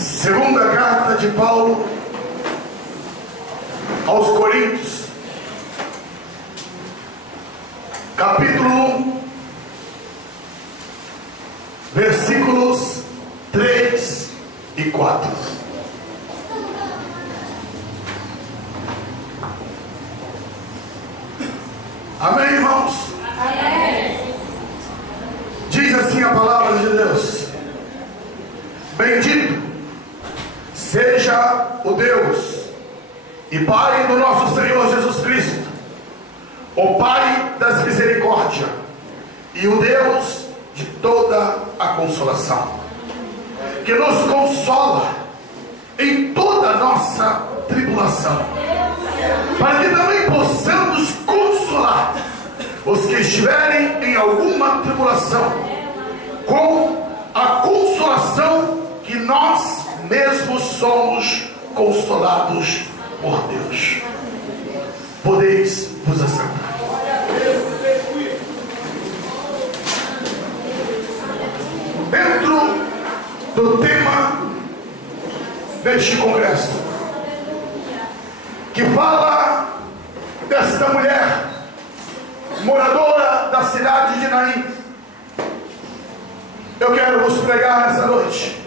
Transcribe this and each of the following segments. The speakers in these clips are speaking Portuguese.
Segunda carta de Paulo aos Coríntios, capítulo 1, versículos 3 e 4. Amém, irmãos? Amém. Diz assim a palavra de Deus: bendito seja o Deus e Pai do nosso Senhor Jesus Cristo, o Pai das misericórdias e o Deus de toda a consolação, que nos consola em toda a nossa tribulação, para que também possamos consolar os que estiverem em alguma tribulação, com a consolação que nós mesmos somos consolados por Deus. Podeis vos assentar. Dentro do tema deste congresso, que fala desta mulher moradora da cidade de Naim, eu quero vos pregar nessa noite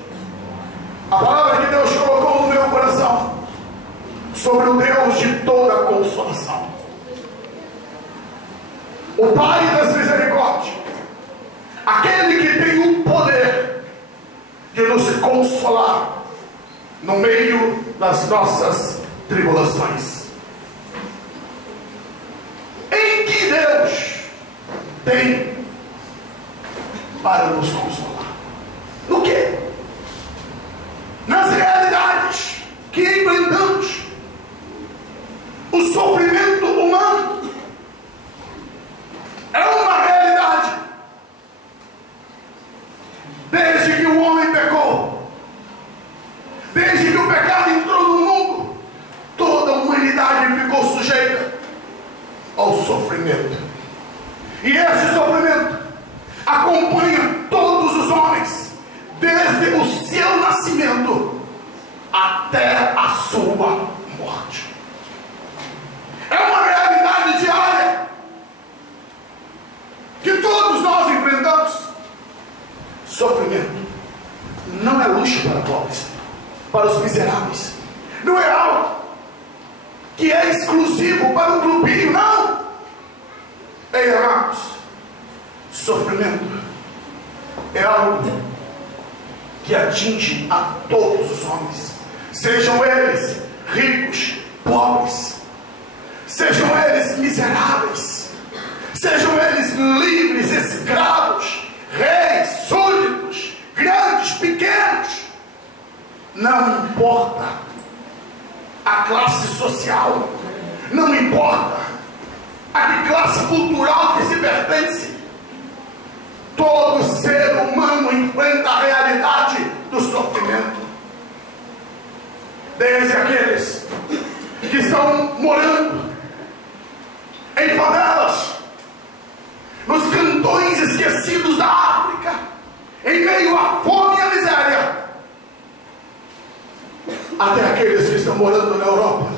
a palavra que Deus colocou no meu coração sobre o Deus de toda a consolação, o Pai das misericórdias, aquele que tem o poder de nos consolar no meio das nossas tribulações. Em que Deus tem para nos consolar? No quê? Nas realidades que enfrentamos. O sofrimento humano é uma realidade. Desde que o homem pecou, desde que o pecado entrou no mundo, toda a humanidade ficou sujeita ao sofrimento. E esse sofrimento acompanha todos os homens, desde o seu nascimento até a sua morte. É uma realidade diária que todos nós enfrentamos. Sofrimento não é luxo para pobres, para os miseráveis. Não é algo que é exclusivo para o grupinho, não. Ei, amados, sofrimento é algo que atinge a todos os homens, sejam eles ricos, pobres, sejam eles miseráveis, sejam eles livres, escravos, reis, súditos, grandes, pequenos. Não importa a classe social, não importa a que classe cultural que se pertence, todo ser humano enfrenta a realidade do sofrimento. Desde aqueles que estão morando em favelas, nos cantões esquecidos da África, em meio à fome e à miséria, até aqueles que estão morando na Europa,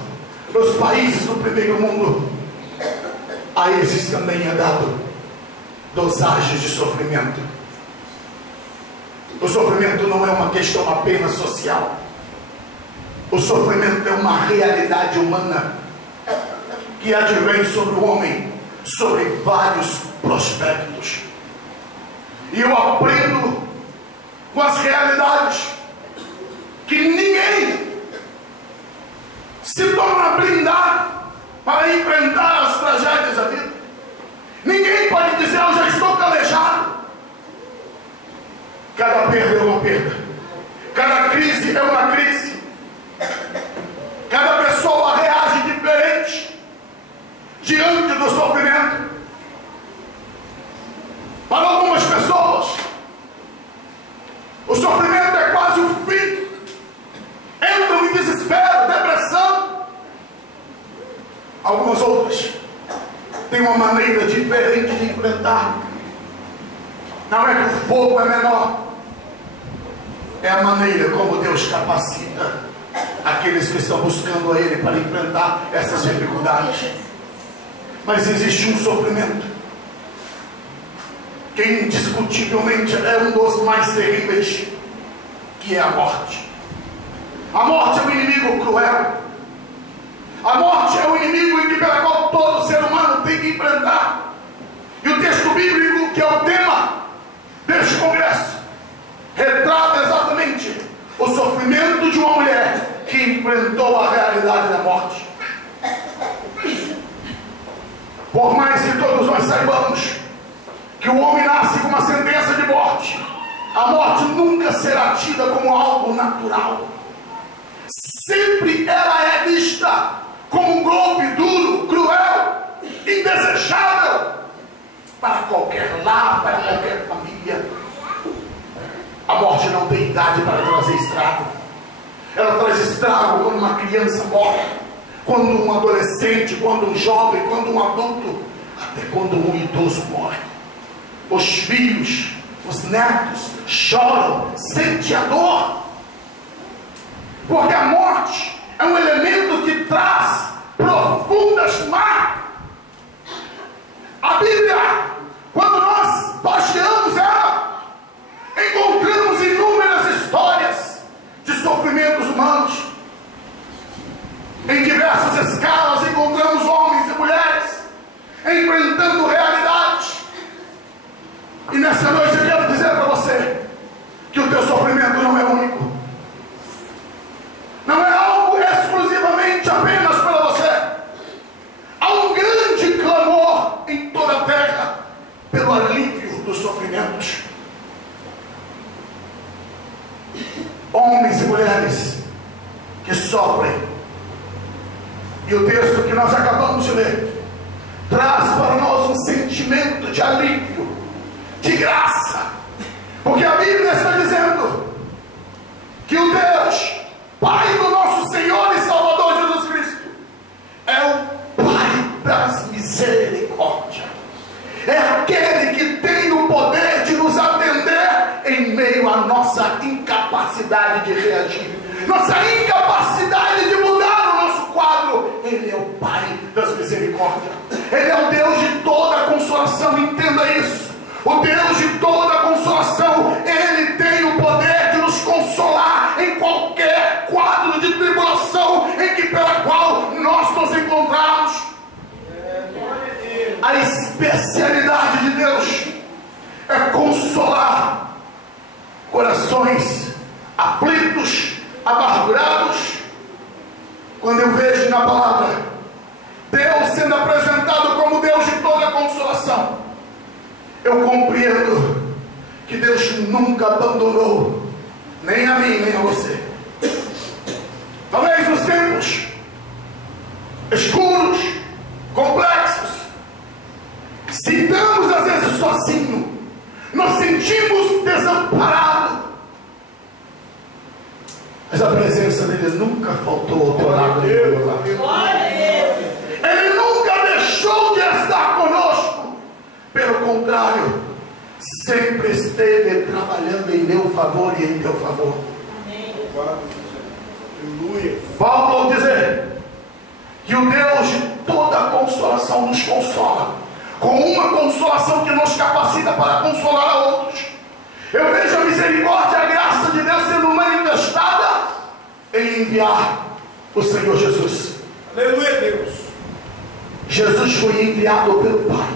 nos países do primeiro mundo. A esses também é dado dosagens de sofrimento. O sofrimento não é uma questão apenas social. O sofrimento é uma realidade humana que advém sobre o homem, sobre vários prospectos. E eu aprendo com as realidades que ninguém se torna blindado para enfrentar as tragédias da vida. Ninguém pode dizer: eu já estou calejado. Cada perda é uma perda, cada crise é uma crise, cada pessoa reage diferente diante do sofrimento. Para algumas pessoas, o sofrimento é quase o fim, entram em desespero, depressão. Algumas outras têm uma maneira diferente de enfrentar. Não é que o fogo é menor, é a maneira como Deus capacita aqueles que estão buscando a Ele para enfrentar essas dificuldades. Mas existe um sofrimento que indiscutivelmente é um dos mais terríveis, que é a morte. A morte é um inimigo cruel. A morte é o inimigo pela qual todo ser humano tem que enfrentar. E o texto bíblico, que é o tema deste congresso, retrata exatamente o sofrimento de uma mulher que enfrentou a realidade da morte. Por mais que todos nós saibamos que o homem nasce com uma sentença de morte, a morte nunca será tida como algo natural. Sempre ela é vista como um golpe duro, cruel, indesejável para qualquer lar, para qualquer família. A morte não tem idade para trazer estrago. Ela traz estrago quando uma criança morre, quando um adolescente, quando um jovem, quando um adulto, até quando um idoso morre. Os filhos, os netos choram, sentem a dor, porque a morte é um elemento que traz profundas marcas. A Bíblia, quando nós passeamos ela, encontramos inúmeras histórias de sofrimentos humanos. Em diversas escalas encontramos homens e mulheres enfrentando realidades. E nessa noite eu quero dizer para você que o teu sofrimento não é único. Não é algo exclusivamente apenas para você. Há um grande clamor em toda a terra pelo alívio dos sofrimentos. Homens e mulheres que sofrem. E o texto que nós acabamos de ler traz para nós um sentimento de alívio, de graça, porque a Bíblia está dizendo que o Deus, Pai do nosso Senhor e Salvador Jesus Cristo, é o Pai das misericórdias, é aquele que tem o poder de nos atender em meio à nossa incapacidade de reagir, nossa incapacidade de mudar o nosso quadro. Ele é o Pai das misericórdias, Ele é o Deus de toda a consolação. Entenda isso. O Deus de toda a consolação, Ele tem o poder de nos consolar em qualquer quadro de tribulação pela qual nós nos encontramos. A especialidade de Deus é consolar corações aflitos, amargurados. Quando eu vejo na palavra Deus sendo apresentado como Deus de toda a consolação, eu compreendo que Deus nunca abandonou nem a mim, nem a você. Talvez nos tempos escuros, complexos, sintamos às vezes sozinhos, nos sentimos desamparados, mas a presença dele nunca faltou ao teu lado. Ele nunca deixou de estar conosco. Pelo contrário, sempre esteve trabalhando em meu favor e em teu favor. Aleluia. Paulo ao dizer que o Deus de toda a consolação nos consola, com uma consolação que nos capacita para consolar a outros. Eu vejo a misericórdia e a graça de Deus sendo manifestada em enviar o Senhor Jesus. Aleluia, Deus. Jesus foi enviado pelo Pai.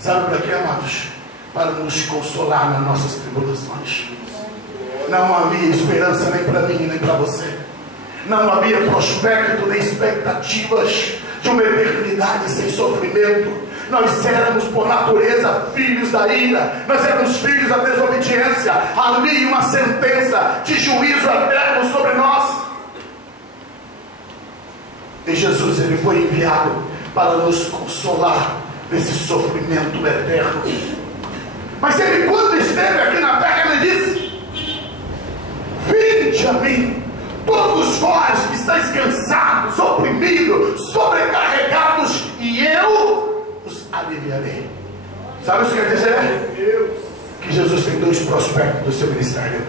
Sabe para quê, amados? Para nos consolar nas nossas tribulações. Não havia esperança nem para mim, nem para você. Não havia prospecto nem expectativas de uma eternidade sem sofrimento. Nós éramos por natureza filhos da ira, nós éramos filhos da desobediência. Havia uma sentença de juízo eterno sobre nós. E Jesus, ele foi enviado para nos consolar desse sofrimento eterno. Mas ele, quando esteve aqui na terra, ele disse: vinde a mim, todos vós que estáis cansados, oprimidos, sobrecarregados, e eu os aliviarei. Sabe o que quer dizer? Que Jesus tem dois prospectos do seu ministério.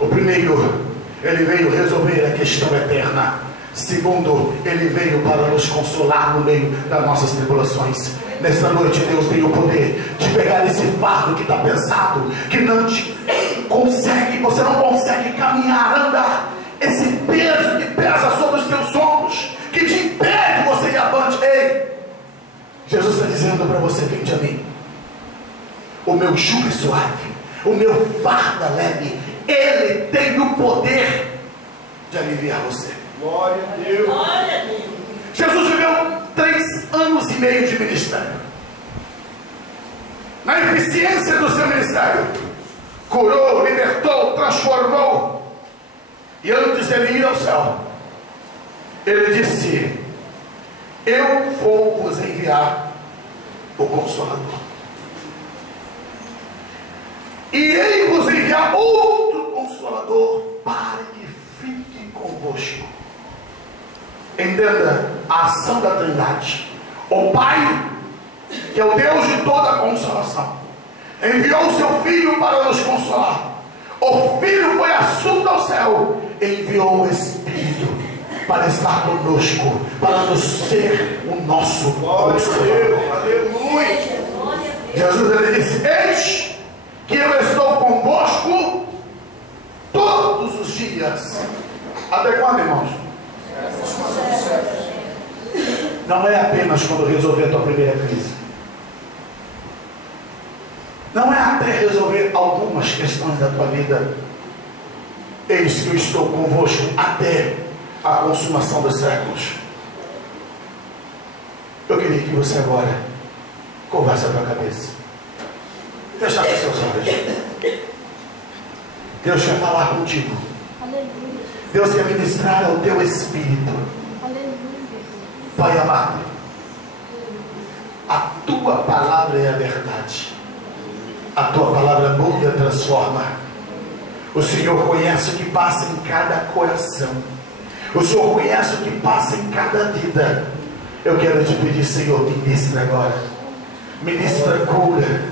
O primeiro, ele veio resolver a questão eterna. Segundo, ele veio para nos consolar no meio das nossas tribulações. Nesta noite, Deus tem o poder de pegar esse fardo que está pesado, que não te consegue, você não consegue caminhar, andar. Esse peso que pesa sobre os teus ombros, que te impede você ir avante. Ei, Jesus está dizendo para você: vinde a mim. O meu jugo é suave, o meu fardo é leve. Ele tem o poder de aliviar você. Glória a Deus. Glória a Deus. Jesus viveu 3 anos e meio de ministério. Na eficiência do seu ministério, curou, libertou, transformou. E antes dele ir ao céu, ele disse: eu vou vos enviar o Consolador. Irei vos enviar outro Consolador para que fique convosco. Entenda a ação da Trindade. O Pai, que é o Deus de toda a consolação, enviou o seu Filho para nos consolar. O Filho foi assunto ao céu, enviou o Espírito para estar conosco, para nos ser o nosso Consolador. Aleluia. Jesus, ele disse: eis que eu estou convosco todos os dias. Até quando, irmãos? Não é apenas quando resolver a tua primeira crise. Não é até resolver algumas questões da tua vida. Eis que eu estou convosco até a consumação dos séculos. Eu queria que você agora converse a tua cabeça, fechasse seus olhos. Deus quer falar contigo. Deus quer ministrar ao teu espírito. Pai amado, a tua palavra é a verdade. A tua palavra muda e transforma. O Senhor conhece o que passa em cada coração. O Senhor conhece o que passa em cada vida. Eu quero te pedir, Senhor, ministra agora. Ministra cura.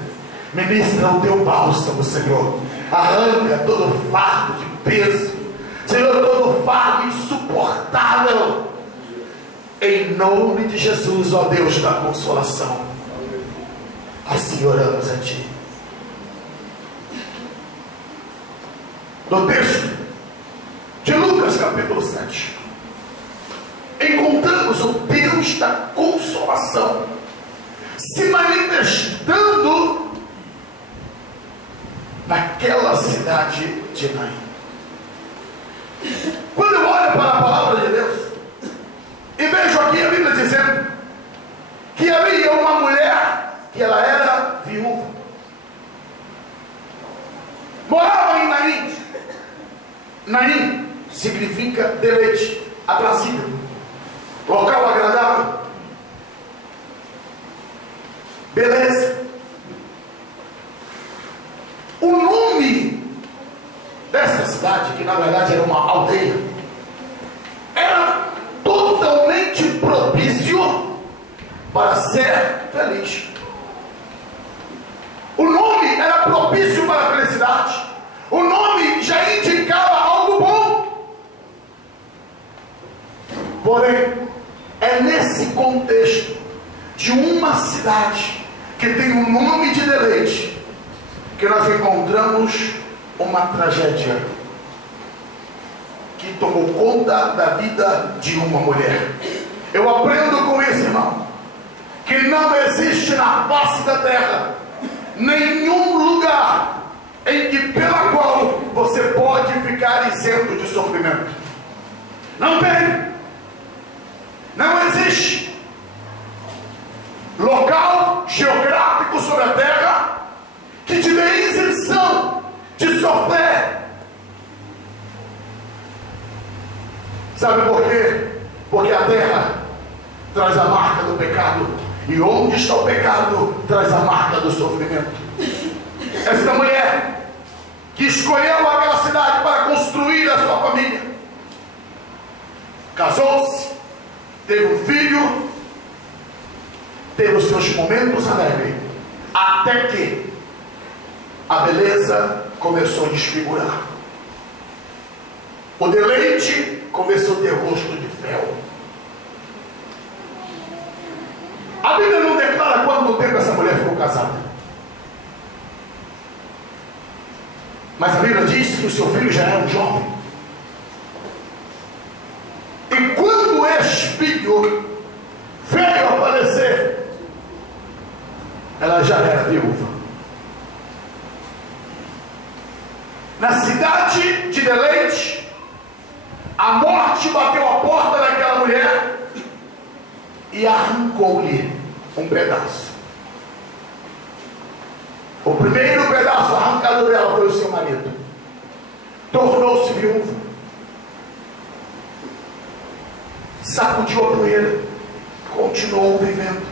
Ministra o teu bálsamo, Senhor. Arranca todo fardo de peso, Senhor, todo fardo insuportável. Em nome de Jesus, ó Deus da consolação. Assim oramos a Ti. No texto de Lucas capítulo 7, encontramos o Deus da consolação se manifestando naquela cidade de Naim. Quando eu olho para a palavra de Deus e vejo aqui a Bíblia dizendo que havia uma mulher que ela era viúva, morava em Naim. Naim significa deleite, aprazível, local agradável, beleza. O nome dessa cidade, que na verdade era uma aldeia, era totalmente propício para ser feliz. O nome era propício para a felicidade. O nome já indicava algo bom. Porém, é nesse contexto de uma cidade que tem um nome de deleite que nós encontramos uma tragédia que tomou conta da vida de uma mulher. Eu aprendo com isso, irmão, que não existe na face da terra nenhum lugar em que pela qual você pode ficar isento de sofrimento. Não tem. Não existe local geográfico sobre a terra que te dê isenção de sofrer. Sabe por quê? Porque a terra traz a marca do pecado, e onde está o pecado traz a marca do sofrimento. Esta mulher que escolheu aquela cidade para construir a sua família, casou-se, teve um filho, teve os seus momentos alegres, até que a beleza começou a desfigurar. O deleite começou a ter gosto de fel. A Bíblia não declara quanto tempo essa mulher ficou casada, mas a Bíblia diz que o seu filho já era um jovem. E quando este filho veio a falecer, ela já era viúva. Na cidade de deleite, a morte bateu a porta daquela mulher e arrancou-lhe um pedaço. O primeiro pedaço arrancado dela foi o seu marido. Tornou-se viúva. Sacudiu a poeira. Continuou vivendo.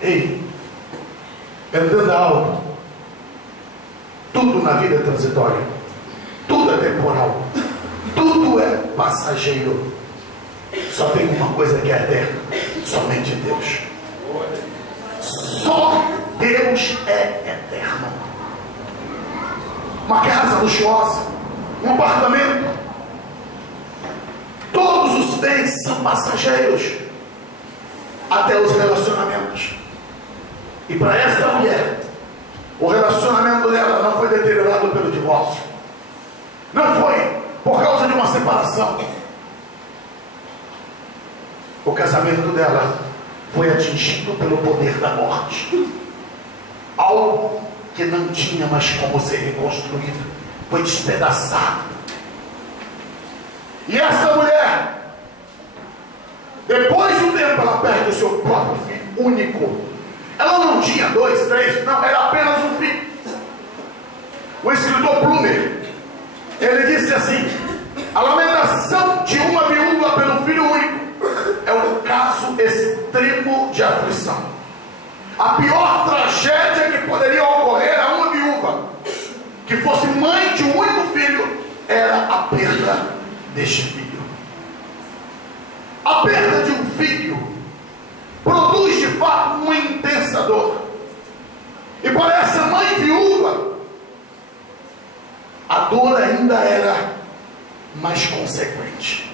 Ei, entenda algo. Tudo na vida é transitório. Tudo é temporal. Tudo é passageiro. Só tem uma coisa que é eterna. Somente Deus. Só Deus é eterno. Uma casa luxuosa, um apartamento, todos os bens são passageiros, até os relacionamentos. E para esta mulher, o relacionamento dela não foi deteriorado pelo divórcio, não foi por causa de uma separação. O casamento dela foi atingido pelo poder da morte. Algo que não tinha mais como ser reconstruído foi despedaçado. E essa mulher, depois de um tempo, ela perde o seu próprio filho único. Ela não tinha 2, 3, não, era apenas um filho. O escritor Plumer, ele disse assim: a lamentação de uma viúva pelo filho único é um caso extremo de aflição. A pior tragédia que poderia ocorrer a uma viúva que fosse mãe de um único filho era a perda deste filho. A perda de um filho produz de fato uma intensa dor. E para essa mãe viúva, a dor ainda era mais consequente.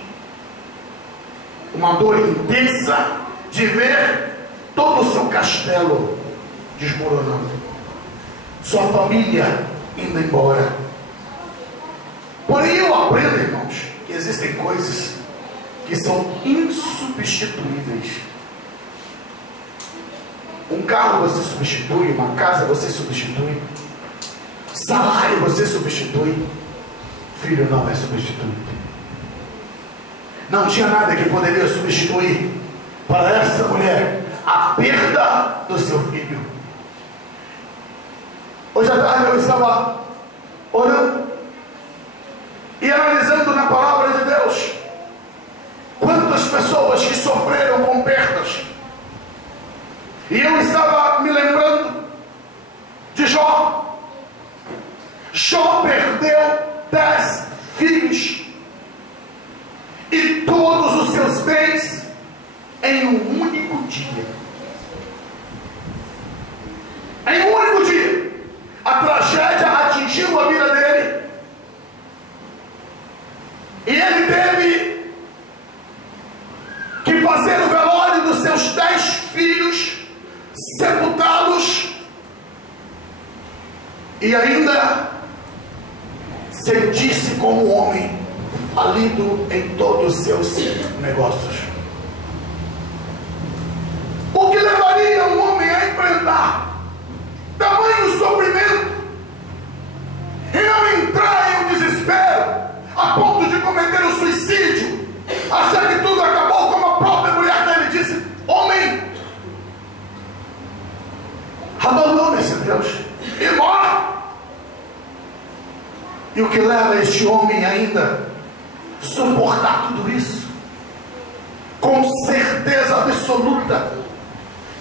Uma dor intensa de ver todo o seu castelo desmoronando, sua família indo embora. Porém eu aprendo, irmãos, que existem coisas que são insubstituíveis. Um carro você substitui, uma casa você substitui, salário você substitui, filho não é substituído. Não tinha nada que poderia substituir para essa mulher a perda do seu filho. Hoje à tarde eu estava orando e analisando na palavra de Deus quantas pessoas que sofreram com perdas. E eu estava me lembrando de Jó. Jó perdeu 10 filhos e todos os seus bens em um único dia. Em um único dia, a tragédia atingiu a vida dele e ele teve que fazer o velório dos seus 10 filhos, sepultá-los e ainda sentir-se como um homem falido em todos os seus negócios. O que levaria um homem a enfrentar tamanho sofrimento e não entrar em um desespero a ponto de cometer o suicídio, achar que tudo acabou, como a própria mulher dele disse: homem, abandona esse Deus e morre. E o que leva este homem ainda a suportar tudo isso? Com certeza absoluta,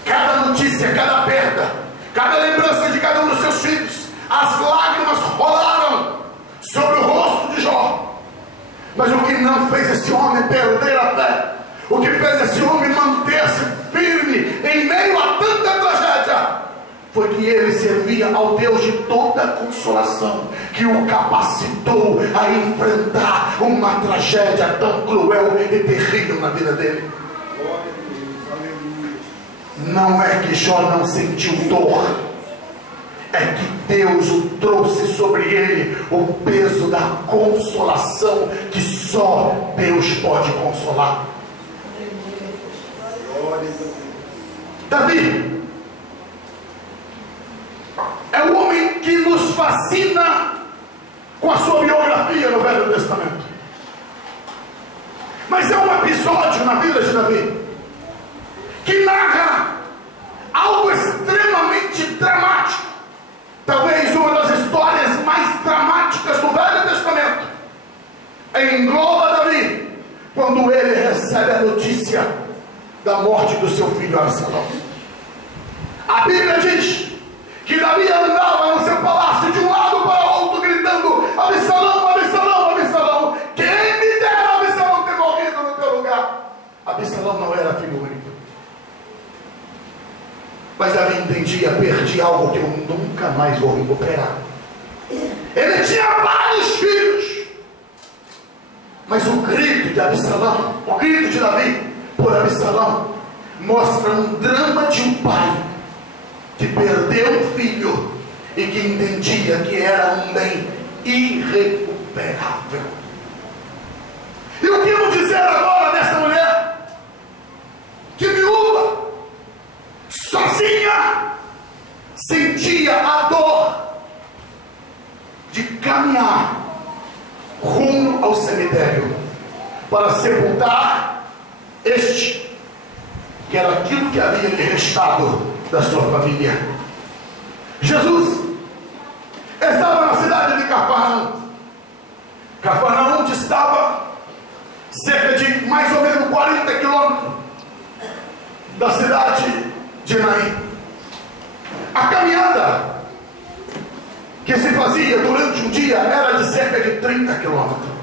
cada notícia, cada perda, cada lembrança de cada um dos seus filhos, as lágrimas rolaram sobre o rosto de Jó. Mas o que não fez esse homem perder a fé, o que fez esse homem manter-se firme em meio a tanta tragédia, foi que ele servia ao Deus de toda consolação, que o capacitou a enfrentar uma tragédia tão cruel e terrível na vida dele. Não é que Jó não sentiu dor, é que Deus o trouxe sobre ele o peso da consolação que só Deus pode consolar. Davi é o homem que nos fascina com a sua biografia no Velho Testamento. Mas é um episódio na vida de Davi que narra algo extremamente dramático. Talvez uma das histórias mais dramáticas do Velho Testamento. Engloba Davi quando ele recebe a notícia da morte do seu filho Absalão. A Bíblia diz que Davi andava no seu palácio de um lado para outro gritando: Absalão, Absalão, Absalão, quem me dera Absalão ter morrido no teu lugar. Absalão não era filho único, mas Davi entendia: perdi algo que eu nunca mais vou recuperar. Ele tinha vários filhos, mas o grito de Absalão, o grito de Davi por Absalão, mostra um drama de um pai que perdeu um filho e que entendia que era um bem irrecuperável. E o que vamos dizer agora dessa mulher que viúva, sozinha, sentia a dor de caminhar rumo ao cemitério para sepultar este que era aquilo que havia lhe restado da sua família. Jesus estava na cidade de Cafarnaum. Cafarnaum distava cerca de mais ou menos 40 quilômetros da cidade de Naim. A caminhada que se fazia durante um dia era de cerca de 30 quilômetros.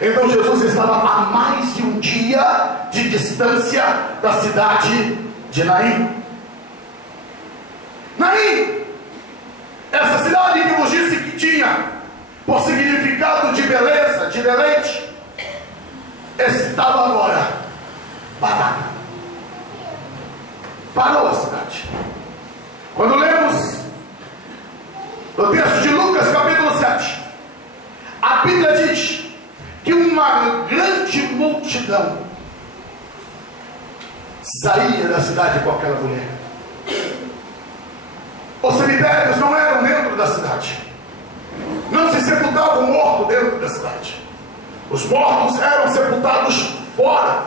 Então Jesus estava a mais de um dia de distância da cidade de Naim. Naim, essa cidade que vos disse que tinha por significado de beleza, de deleite, estava agora parada. Parou a cidade. Quando lemos o texto de Lucas capítulo 7, a Bíblia diz que uma grande multidão saía da cidade com aquela mulher. Os cemitérios não eram dentro da cidade, não se sepultava o morto dentro da cidade. Os mortos eram sepultados fora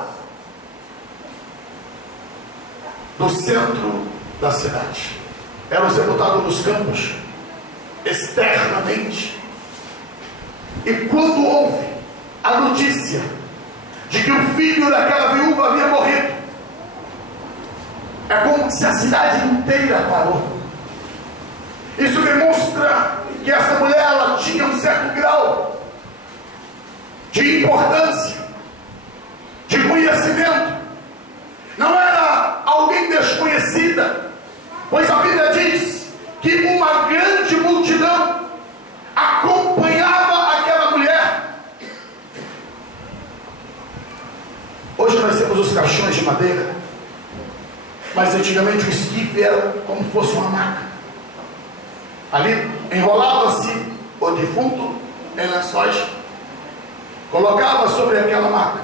do centro da cidade, eram sepultados nos campos, externamente. E quando houve a notícia de que o filho daquela viúva havia morrido, é como se a cidade inteira parou. Isso demonstra que essa mulher, ela tinha um certo grau de importância, de conhecimento. Não era alguém desconhecida, pois a Bíblia diz que uma grande multidão acompanhava aquela mulher. Hoje nós temos os caixões de madeira, mas antigamente o esquife era como se fosse uma maca. Ali enrolava-se o defunto em lençóis, colocava sobre aquela maca,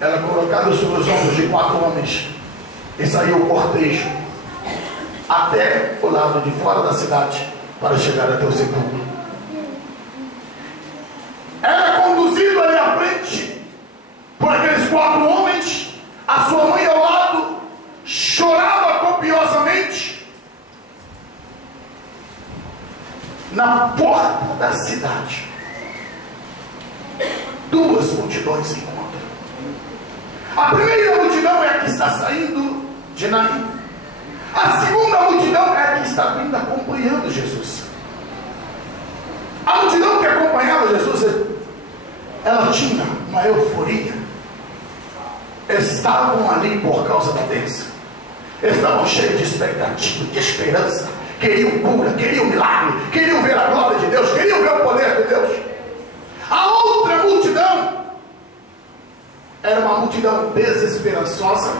era colocada sobre os ombros de 4 homens, e saía o cortejo até o lado de fora da cidade para chegar até o sepulcro. Era conduzido ali à frente por aqueles 4 homens, a sua mãe ao lado, chorava copiosamente. Na porta da cidade, 2 multidões se encontram. A primeira multidão é a que está saindo de Naim. A segunda multidão é a que está vindo acompanhando Jesus. A multidão que acompanhava Jesus, ela tinha uma euforia. Estavam ali por causa da bênção. Estavam cheios de expectativa, de esperança, queriam cura, queriam milagre, queriam ver a glória de Deus, queriam ver o poder de Deus. A outra multidão era uma multidão desesperançosa,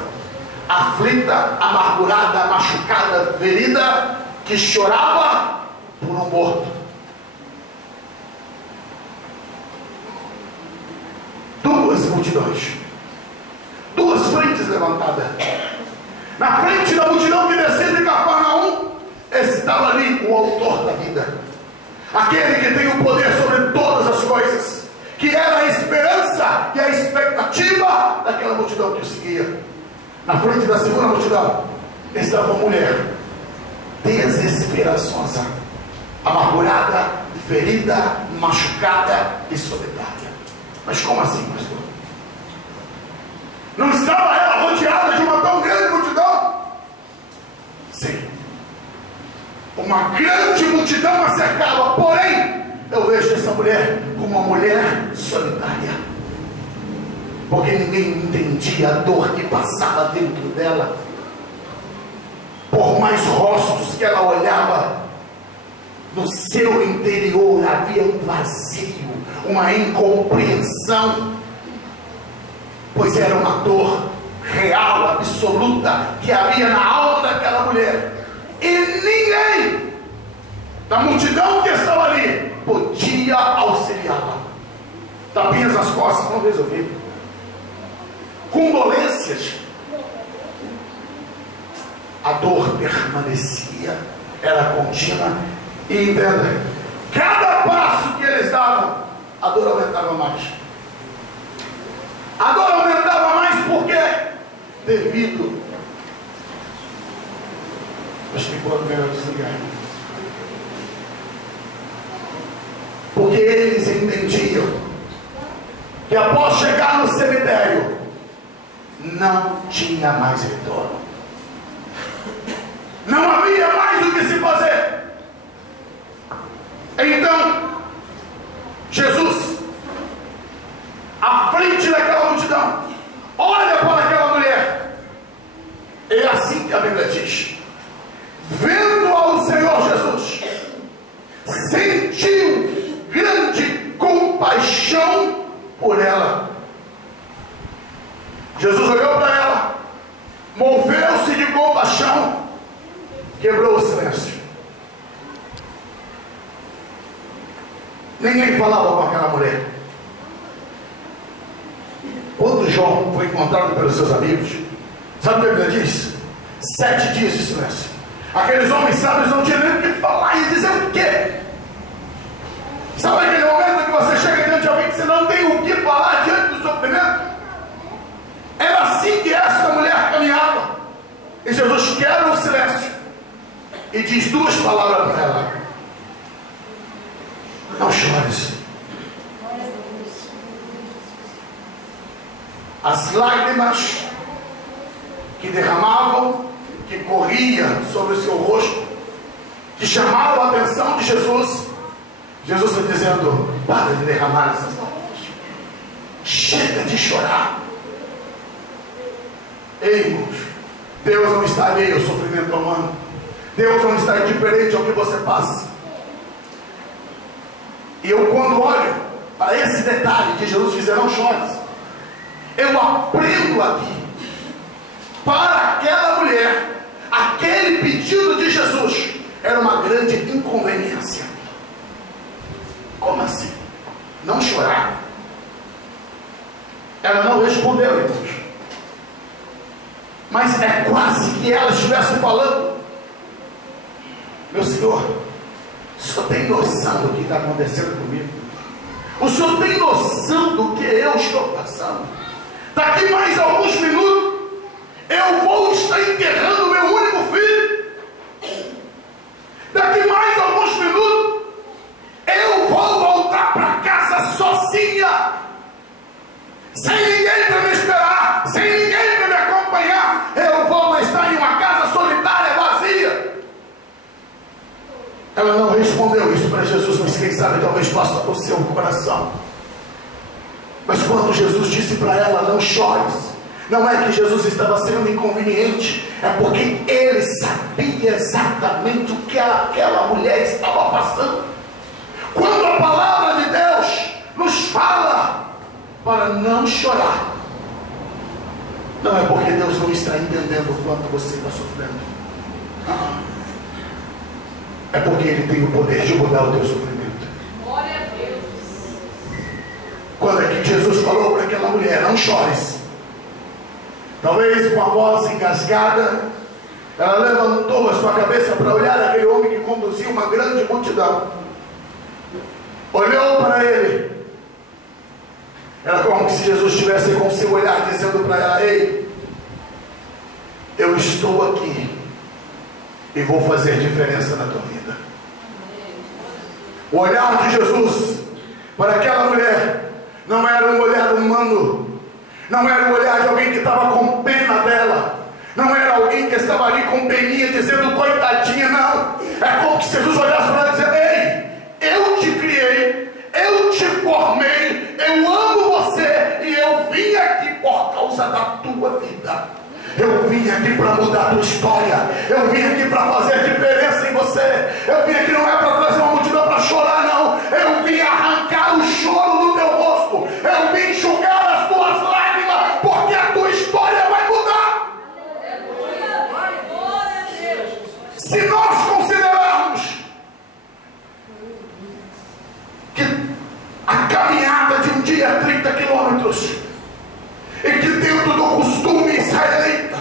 aflita, amargurada, machucada, ferida, que chorava por um morto. Duas multidões, duas frentes levantadas. Na frente da multidão que descia de Cafarnaum estava ali o autor da vida, aquele que tem o poder sobre todas as coisas, que era a esperança e a expectativa daquela multidão que o seguia. Na frente da segunda multidão estava uma mulher desesperançosa, amargurada, ferida, machucada e solitária. Mas como assim, pastor? Não estava ela rodeada de uma tão grande multidão? Sim, uma grande multidão a cercava, porém eu vejo essa mulher como uma mulher solitária, porque ninguém entendia a dor que passava dentro dela. Por mais rostos que ela olhava, no seu interior havia um vazio, uma incompreensão, pois era uma dor real, absoluta, que havia na alma daquela mulher, e ninguém da multidão que estava ali podia auxiliá-la. Tapinhas nas costas não resolvia, condolências, a dor permanecia, era contínua. E entenda, cada passo que eles davam, a dor aumentava mais. A dor aumentava mais por quê? Devido, acho que pode melhor desligar, porque eles entendiam que após chegar no cemitério não tinha mais retorno, não havia mais o que se fazer. Então Jesus, à frente daquela multidão, olha para aquela mulher. É assim que a Bíblia diz: vendo ao Senhor Jesus, sentiu grande compaixão por ela. Jesus olhou para ela, moveu-se de compaixão, quebrou o silêncio. Ninguém falava com aquela mulher. Quando João foi encontrado pelos seus amigos, sabe o que a Bíblia diz? 7 dias de silêncio. Aqueles homens sábios não tinham nem o que falar e dizer o quê? Sabe aquele momento que você chega diante de alguém que você não tem o que falar diante do sofrimento? Era assim que esta mulher caminhava. E Jesus quebra o silêncio e diz 2 palavras para ela: não chores. As lágrimas que derramavam, que corriam sobre o seu rosto, que chamavam a atenção de Jesus, Jesus está dizendo: para de derramar essas lágrimas, chega de chorar. Ei, irmãos, Deus não está alheio ao sofrimento humano. Deus não está indiferente ao que você passa. E eu, quando olho para esse detalhe de Jesus dizer não chores, eu aprendo aqui, para aquela mulher, aquele pedido de Jesus era uma grande inconveniência. Como assim? Não chorar? Ela não respondeu, irmãos, mas é quase que ela estivesse falando: meu Senhor, o Senhor tem noção do que está acontecendo comigo? O Senhor tem noção do que eu estou passando? Daqui mais alguns minutos eu vou estar enterrando meu único filho. Daqui mais alguns minutos eu vou voltar para casa sozinha, sem ninguém para me esperar, sem ninguém para me acompanhar. Eu vou estar em uma casa solitária, vazia. Ela não respondeu isso para Jesus, mas quem sabe talvez passa por seu coração. Mas quando Jesus disse para ela: não chores, Não é que Jesus estava sendo inconveniente, é porque ele sabia exatamente o que aquela mulher estava passando. Quando a palavra de Deus nos fala para não chorar, não é porque Deus não está entendendo o quanto você está sofrendo. É porque Ele tem o poder de mudar o teu sofrimento. Glória a Deus. Quando é que Jesus falou para aquela mulher: não chores? Talvez com a voz engasgada, ela levantou a sua cabeça para olhar aquele homem que conduzia uma grande multidão. Olhou para ele. Era como se Jesus estivesse com seu olhar dizendo para ela: ei, eu estou aqui e vou fazer diferença na tua vida. O olhar de Jesus para aquela mulher não era um olhar humano, não era um olhar de alguém que estava com pena dela, não era alguém que estava ali com peninha dizendo coitadinha, não. É como se Jesus olhasse para ela e dizendo: ei, eu te criei, eu te formei, eu amo você e eu vim aqui por causa da tua vida. Eu vim aqui para mudar a tua história. Eu vim aqui para fazer diferença em você. Eu vim aqui não é para trazer uma multidão para chorar, não. Eu vim arrancar o choro do teu rosto. Eu vim enxugar as tuas lágrimas, porque a tua história vai mudar. Se nós considerarmos que a caminhada de um dia 30 quilômetros, e que dentro do costume israelita,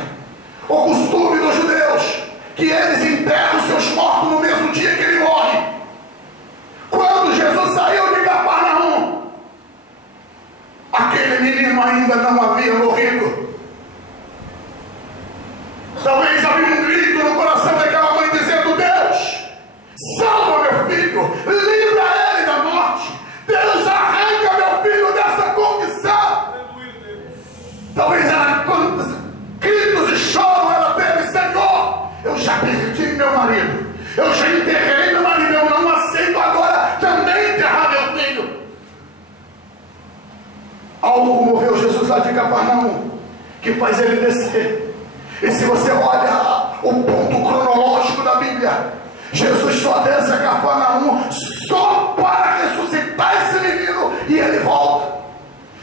o costume dos judeus, que eles enterram seus mortos no mesmo dia que ele morre. Quando Jesus saiu de Cafarnaum, aquele menino ainda não havia morrido. Talvez havia um grito no coração daquela mãe dizendo: Deus, salva meu filho, livra ele da morte. Deus, arranca meu filho dessa condição. Talvez ela, quantos gritos e choro ela teve: Senhor, eu já perdi meu marido, eu já enterrei meu marido, eu não aceito agora também enterrar meu filho. Algo moveu Jesus lá de Cafarnaum, que faz ele descer. E se você olha o ponto cronológico da Bíblia, Jesus só desce a Cafarnaum só para ressuscitar esse menino e ele volta.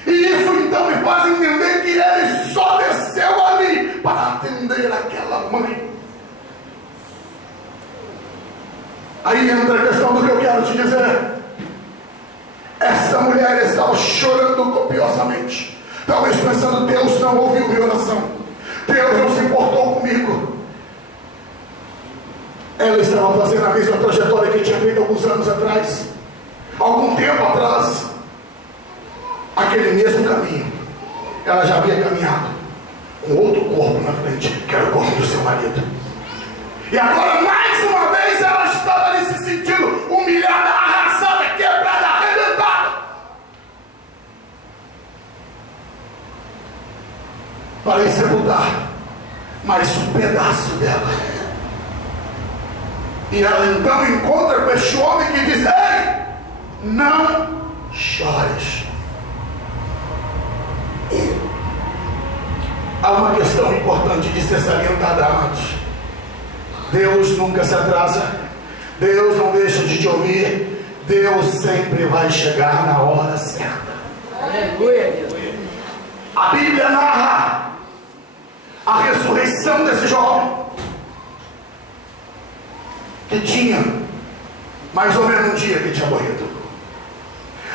E isso então me faz entender que ele só desceu ali para atender aquela mãe. Aí entra a questão do que eu quero te dizer. Essa mulher estava chorando copiosamente, talvez pensando: Deus não ouviu minha oração, Deus não se importou comigo. Ela estava fazendo a mesma trajetória que tinha feito alguns anos atrás, algum tempo atrás. Aquele mesmo caminho ela já havia caminhado, com outro corpo na frente, que era o corpo do seu marido. E agora, mais uma vez, ela estava ali se sentindo humilhada, arrasada, quebrada, arrebentada. Parecia mudar mais um pedaço dela. E ela então encontra com este homem que diz: ei, não chores. Há uma questão importante de ser salientada, amados. Deus nunca se atrasa, Deus não deixa de te ouvir, Deus sempre vai chegar na hora certa. Aleluia. A Bíblia narra a ressurreição desse jovem, que tinha mais ou menos um dia que tinha morrido.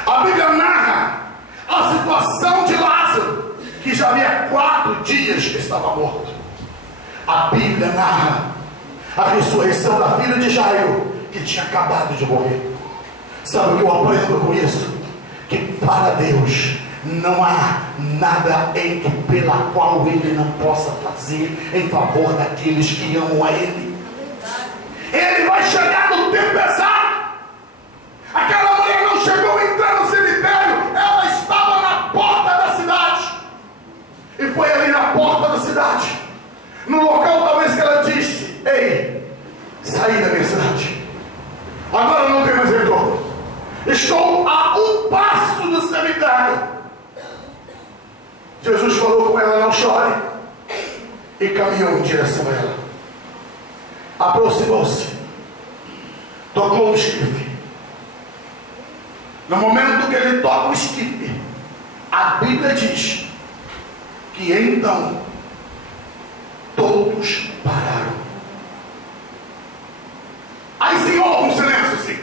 A Bíblia narra a situação de Lázaro, que já havia 4 dias que estava morto. A Bíblia narra a ressurreição da filha de Jairo, que tinha acabado de morrer. Sabe o que eu aprendo com isso? Que para Deus não há nada pela qual Ele não possa fazer em favor daqueles que amam a Ele. Ele vai chegar no tempo exato. Aquela mulher não chegou a entrar no cemitério, ela estava na porta da cidade. E foi ali na porta da cidade, no local talvez que ela disse: ei, saí da minha cidade, agora não tem mais retorno, estou a um passo do cemitério. Jesus falou com ela: não chore, e caminhou em direção a ela. Aproximou-se, tocou o esquife. No momento que ele toca o esquife, a Bíblia diz que então todos pararam. Aí sim houve um silêncio, sim.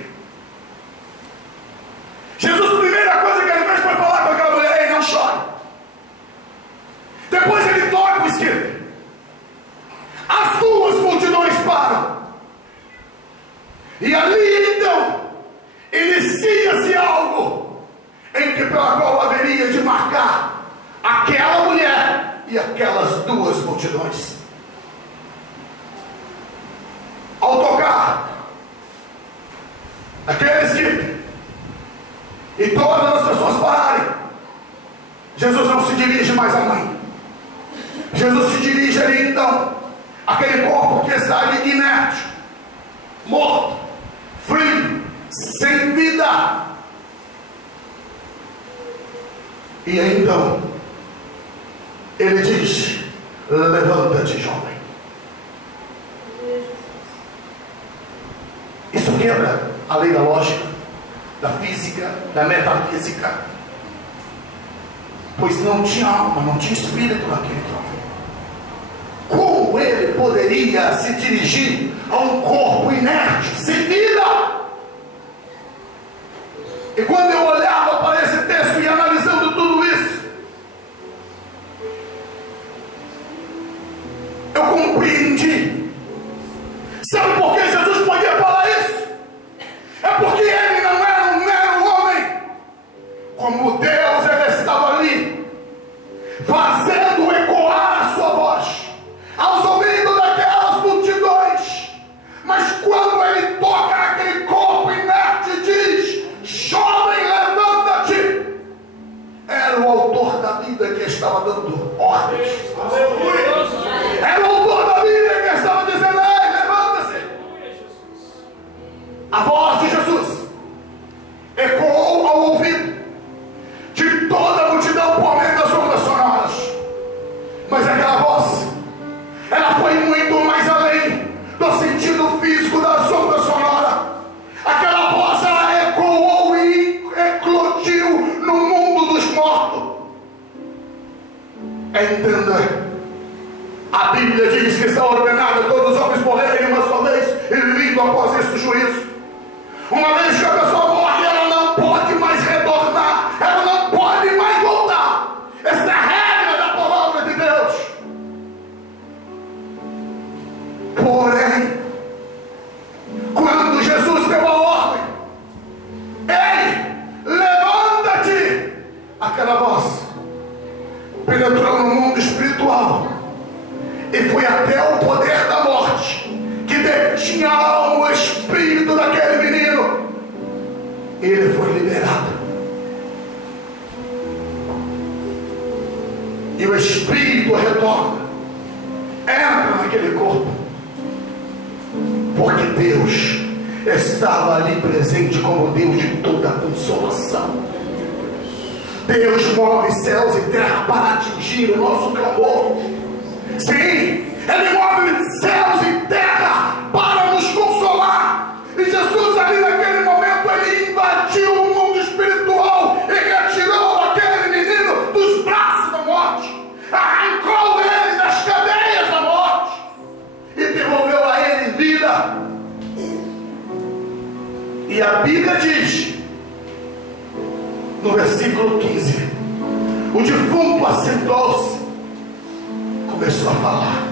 Jesus, a primeira coisa que ele fez foi falar com aquela mulher: ei, não chore. Depois ele toca o esquife. As duas multidões param. E ali então inicia-se algo em que pela qual haveria de marcar aquela mulher e aquelas duas multidões. Ao tocar aquele esquife e todas as pessoas pararem, Jesus não se dirige mais à mãe. Jesus se dirige ali então àquele corpo que está ali inerte, morto, frio, sem vida. E então ele diz: levanta-te, jovem. Isso quebra a lei da lógica, da física, da metafísica, pois não tinha alma, não tinha espírito naquele jovem. Como ele poderia se dirigir a um corpo inerte, sem vida? E quando eu olhava para esse texto e analisando tudo isso, eu compreendi. Sabe por que Jesus podia falar isso? É porque ele não era um mero homem. Como Deus, ele estava ali, fazendo ecoar a sua voz aos ouvidos daquelas multidões. Mas quando ele toca naquele corpo inerte e diz: jovem, levanta-te, era o autor da vida que estava dando ordens. Era o autor da vida que estava dizendo: ei, levanta-se. A voz de Jesus ecoou ao ouvido de toda a multidão por meio das ondas sonoras. Mas aquela voz, ela foi muito mais além do sentido físico das ondas sonoras. Aquela voz, ela ecoou e eclodiu no mundo dos mortos. Entenda, a Bíblia diz que está ordenado a todos os homens morrerem uma só vez e vindo após isso o juízo. Uma vez que a pessoa morre, ela não pode mais retornar, ela não pode mais voltar. Essa é a regra da palavra de Deus. Porém, quando Jesus deu a ordem: ei, levanta-te, aquela voz penetrou no mundo espiritual e foi até o poder da morte, que detinha a alma, o espírito daquele menino. Ele foi liberado. E o espírito retorna, entra naquele corpo, porque Deus estava ali presente como Deus de toda a consolação. Deus move céus e terra para atingir o nosso clamor. Sim, Ele move céus e terra para nos consolar. E Jesus ali naquele momento, Ele invadiu o mundo espiritual e retirou aquele menino dos braços da morte, arrancou ele das cadeias da morte e devolveu a ele vida. E a Bíblia diz, no versículo 15, o defunto assentou-se, começou a falar.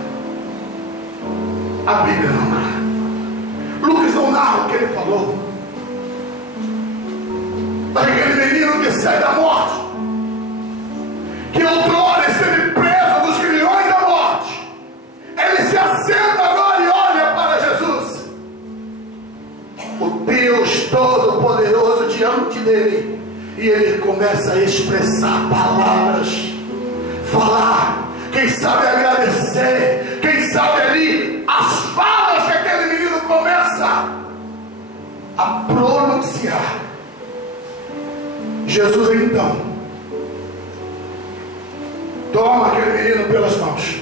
A Bíblia não narra. Lucas não narra o que ele falou. Daquele menino que sai da morte, que outrora esteve preso dos grilhões da morte, ele se assenta agora e olha para Jesus, o Deus Todo-Poderoso diante dele, e ele começa a expressar palavras, falar, quem sabe agradecer, quem sabe ali as falas que aquele menino começa a pronunciar. Jesus então toma aquele menino pelas mãos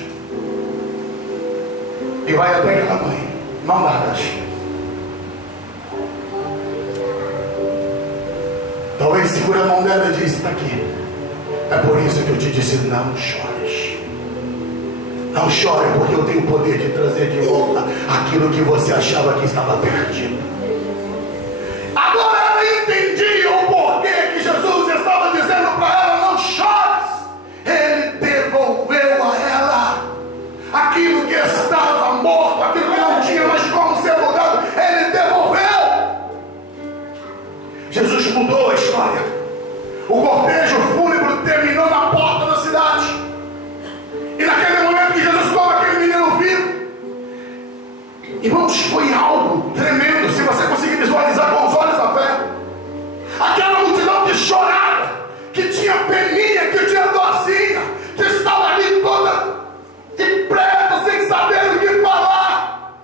e vai até aquela mãe, mão dadas. Talvez segura a mão dela e diz: está aqui. É por isso que eu te disse: não chores. Não chore, porque eu tenho o poder de trazer de volta aquilo que você achava que estava perdido. Agora ela entendia o porquê que Jesus estava dizendo para ela: não chores. Ele devolveu a ela aquilo que estava morto, aquilo que não tinha mais como ser mudado. Ele devolveu. Jesus mudou a história. O cortejo fúnebre terminou na porta da cidade. E naquele momento que Jesus toma aquele menino vivo, irmãos, foi algo tremendo. Se você conseguir visualizar com os olhos da fé, aquela multidão que chorava, que tinha peninha, que tinha dorzinha, que estava ali toda de preto, sem saber o que falar,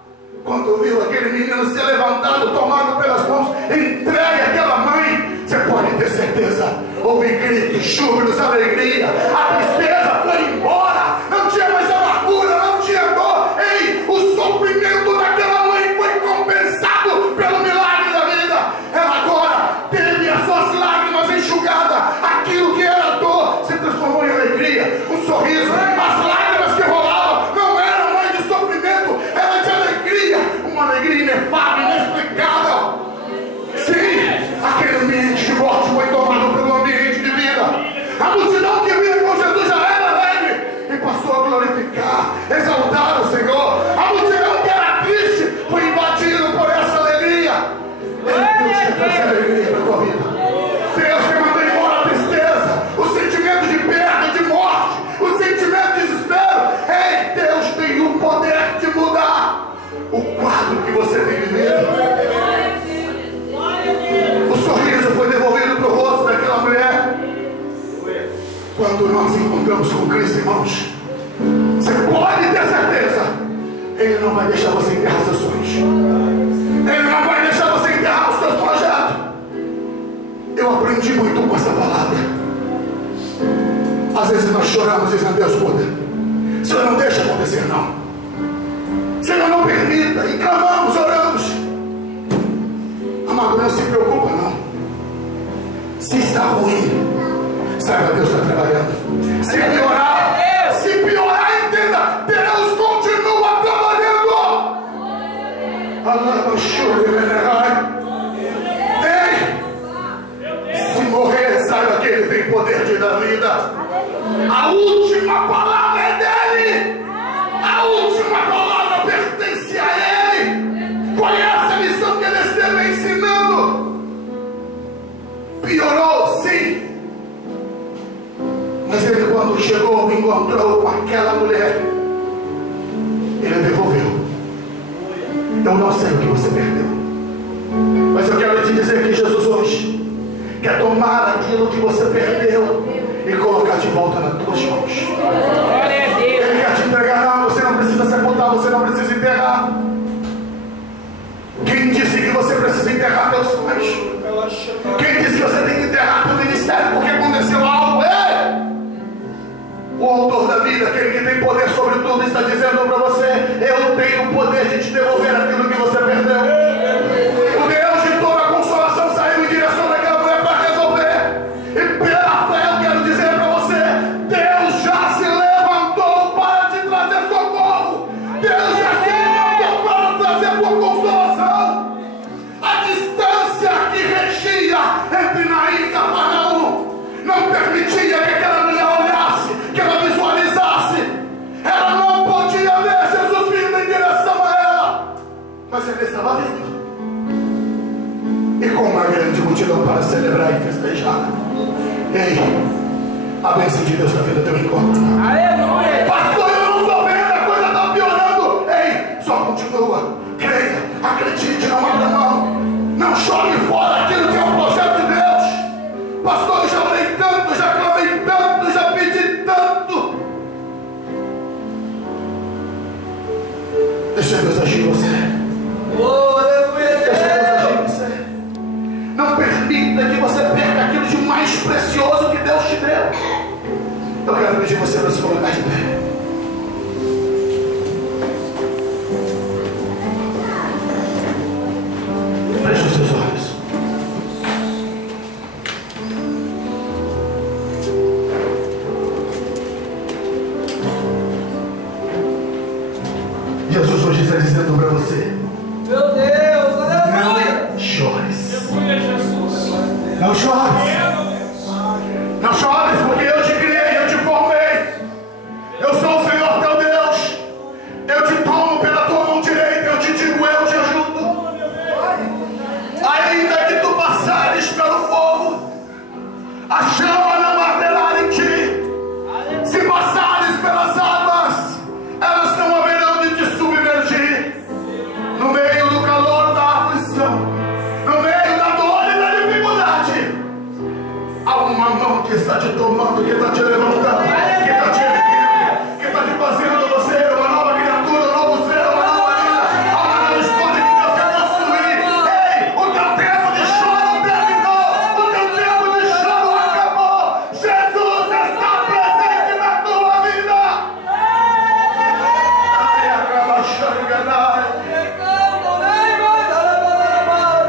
quando viu aquele menino ser levantado, tomado pelas mãos, entregue àquela mãe, você pode ter certeza, houve gritos, júbilos, alegria, a tristeza foi embora, não tinha mais amargura, não tinha dor. Ei, o sofrimento daquela mãe foi compensado pelo milagre da vida. Ela agora teve as suas lágrimas enxugadas, aquilo que era dor se transformou em alegria, um sorriso. As lágrimas que rolavam não eram mais de sofrimento, era de alegria, uma alegria inefável, inexplicável. Sim, aquele ambiente de morte foi tomado pelo ambiente de vida. A multidão que vinha com Jesus já era alegre e passou a glorificar, exaltar o Senhor. A multidão que era triste foi invadida por essa alegria. Deus quer trazer alegria para a tua vida. Deus quer mandar embora a tristeza, o sentimento de perda, de morte, o sentimento de desespero. Ei, Deus tem o poder de mudar o quadro que você tem vivido. O sorriso foi devolvido para o rosto daquela mulher. Quando nós encontramos com Cristo, irmãos, você pode ter certeza, Ele não vai deixar você enterrar seus sonhos. Ele não vai deixar você enterrar os seus projetos. Eu aprendi muito com essa palavra. Às vezes nós choramos dizendo: Deus, muda. Senhor, não deixa acontecer, não. Senhor, não permita. E clamamos, oramos. Amado, não se preocupa, não. Se está ruim, saiba, Deus está trabalhando. Se piorar, entenda, Deus continua trabalhando. Ei, se morrer, saiba que Ele tem poder de dar vida. A última palavra é dEle. A última palavra pertence a Ele. Conhece a lição que Ele esteve ensinando. Piorou, sim. Mas Ele, quando chegou, encontrou com aquela mulher, Ele devolveu. Eu não sei o que você perdeu, mas eu quero te dizer que Jesus hoje quer tomar aquilo que você perdeu e colocar de volta nas tuas mãos. Ele quer te entregar. Não, você não precisa sepultar, você não precisa enterrar. Quem disse que você precisa enterrar teus sonhos? Quem disse que você tem que enterrar teu ministério porque aconteceu algo? O autor da vida, aquele que tem poder sobre tudo, está dizendo para você: eu tenho o poder de te devolver aquilo que você perdeu. O Deus de toda a consolação saiu em direção daquela mulher para resolver. E pela fé eu quero dizer para você: Deus já se levantou para te trazer socorro. Deus já se levantou para trazer tua consolação. A distância que regia entre Naim e Cafarnaum não permitia que aquela mulher olhasse, que ela visualizasse. Ela não podia ver Jesus vindo em direção a ela, mas Ele estava vindo, e com uma grande multidão para celebrar e festejar. Ei, a bênção de Deus está vindo ao teu encontro. Aleluia! Pastor, eu não estou vendo, a coisa está piorando. Ei, só continua, creia, acredite, não abra mão, não jogue fora aquilo que é o projeto de Deus. Pastor, eu já orei tanto, já clamei tanto, já pedi tanto. Deixa Deus agir em você. Deixa Deus agir em você. Não permita que você perca aquilo de mais precioso que Deus te deu. Eu quero pedir você no seu lugar de pé. Feche os seus olhos. Jesus hoje está dizendo para você: meu Deus, aleluia! Não chores. Jesus. Não chores. Não chores, porque eu te criei, eu te formei. Eu sou o Senhor teu Deus. Eu te tomo pela tua mão direita. Eu te digo, eu te ajudo. Ainda que tu passares pelo fogo, a chama não arderá em ti. Se passares pelas águas, elas não haverão de te submergir. No meio do calor da aflição, no meio da dor e da dificuldade, há uma mão que está te tomando, que está te levantando, que está te erguendo, que está te fazendo você uma nova criatura, um novo ser, uma nova vida. Há uma nova história que Deus quer construir. Ei, o teu tempo de choro terminou, o teu tempo de choro acabou. Jesus está presente na tua vida. Ai, acaba xanganai.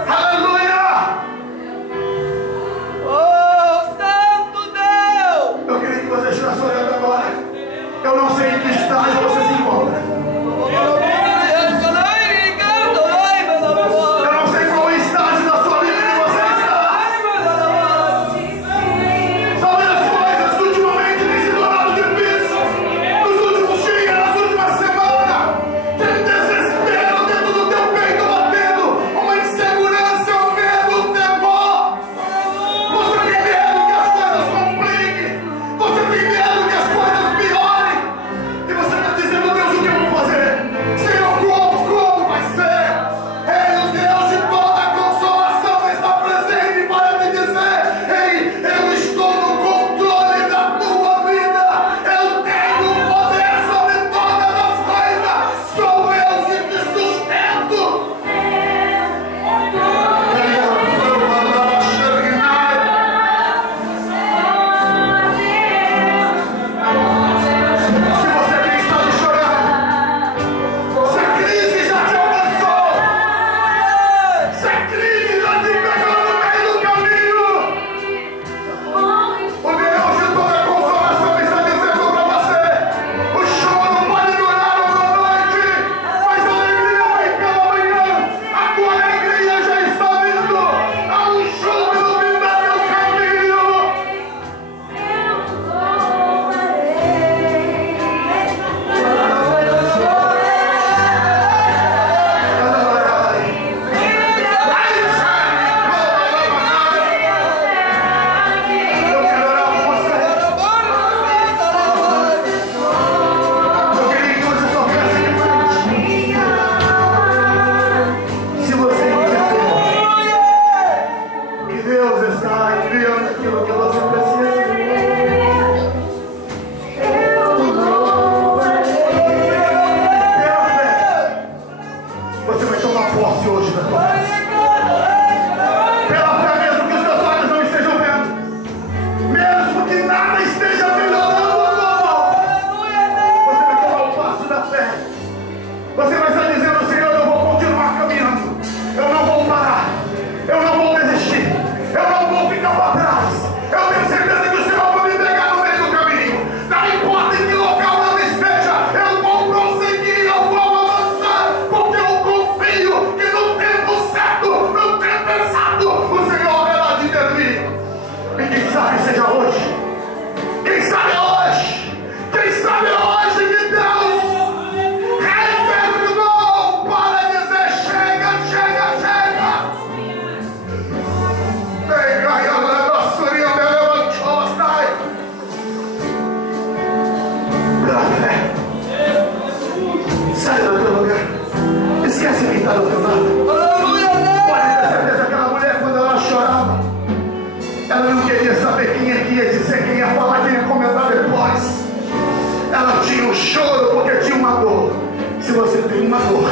Aleluia! Oh, Santo Deus! Eu queria que você estivesse olhando agora. Eu não sei em que estágio você se encontra. Eu não sei qual é o estágio da sua vida que você está. Sabe, as coisas ultimamente têm se tornado difíceis. Nos últimos dias, nas últimas semanas, tem um desespero dentro do teu peito batendo, uma insegurança, um medo, um temor. Você tem medo que as coisas compliquem. Você tem medo que as coisas piorem. E você está dizendo: Deus, o que eu vou fazer? Senhor, como vai ser? Ei, o Deus de toda a consolação está presente para te dizer: ei, eu estou no controle da tua vida. Eu tenho o poder sobre todas as coisas. Sou eu que te sustento. Se você tem estado chorando, se a crise já te alcançou, se a crise já te pegou no meio do caminho, o Deus de toda consolação está dizendo para você: o choro pode durar uma noite, mas a alegria vem pela manhã. A tua alegria já está vindo. Há um júbilo vindo a teu caminho. Eu quero orar por você. Eu queria que você só ficasse aqui frente. Se você entendeu que Deus está enviando aquilo que você precisa, pela fé, você vai tomar posse hoje da tua bênção. Pela fé, mesmo que os teus olhos não estejam vendo, mesmo que nada esteja melhorando a tua volta, você vai tomar o passo da fé. Você vai estar dizendo: Senhor, eu vou continuar caminhando. Eu não vou parar. Eu não vou desistir. Eu não vou ficar para trás. Eu tenho certeza que o Senhor vai me pegar no meio do caminho. Não importa em que local eu esteja, eu vou prosseguir, eu vou avançar, porque eu confio que no tempo certo, no tempo exato, o Senhor verá de intervir. E quem sabe seja hoje. Quem sabe hoje. Quem sabe hoje que Deus reservou para dizer: chega, chega, chega. Vem, Gaia, Lassuria, meu Chostai. Pela fé. Sai do teu lugar. Esquece quem está do teu lado. Pode ter certeza que aquela mulher, quando ela chorava, ela não queria saber quem é que ia dizer, quem ia falar, quem ia comentar depois. Ela tinha um choro porque tinha uma dor. Se você tem uma dor,